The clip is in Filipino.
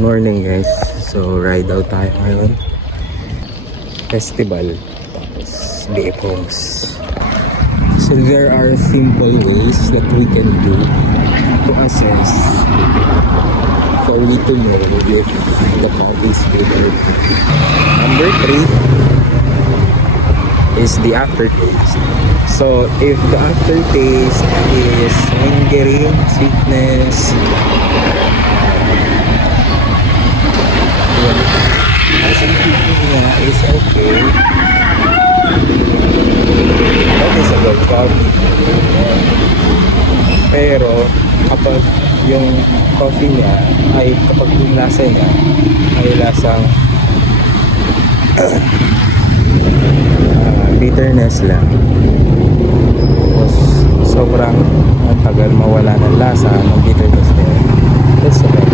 Morning guys. So ride out tayo ngayon. Festival. Tapos day phones. So there are simple ways that we can do to assess for we to know if the coffee is good or not. Number 3 is the aftertaste. So if the aftertaste is lingering sweetness, as in feeling niya is okay, that is a good coffee. Pero kapag yung coffee niya ay kapag yung lasa niya ay lasang bitterness lang, tapos sobrang ang tagal mawala ng lasa ng bitterness niya, that's a bad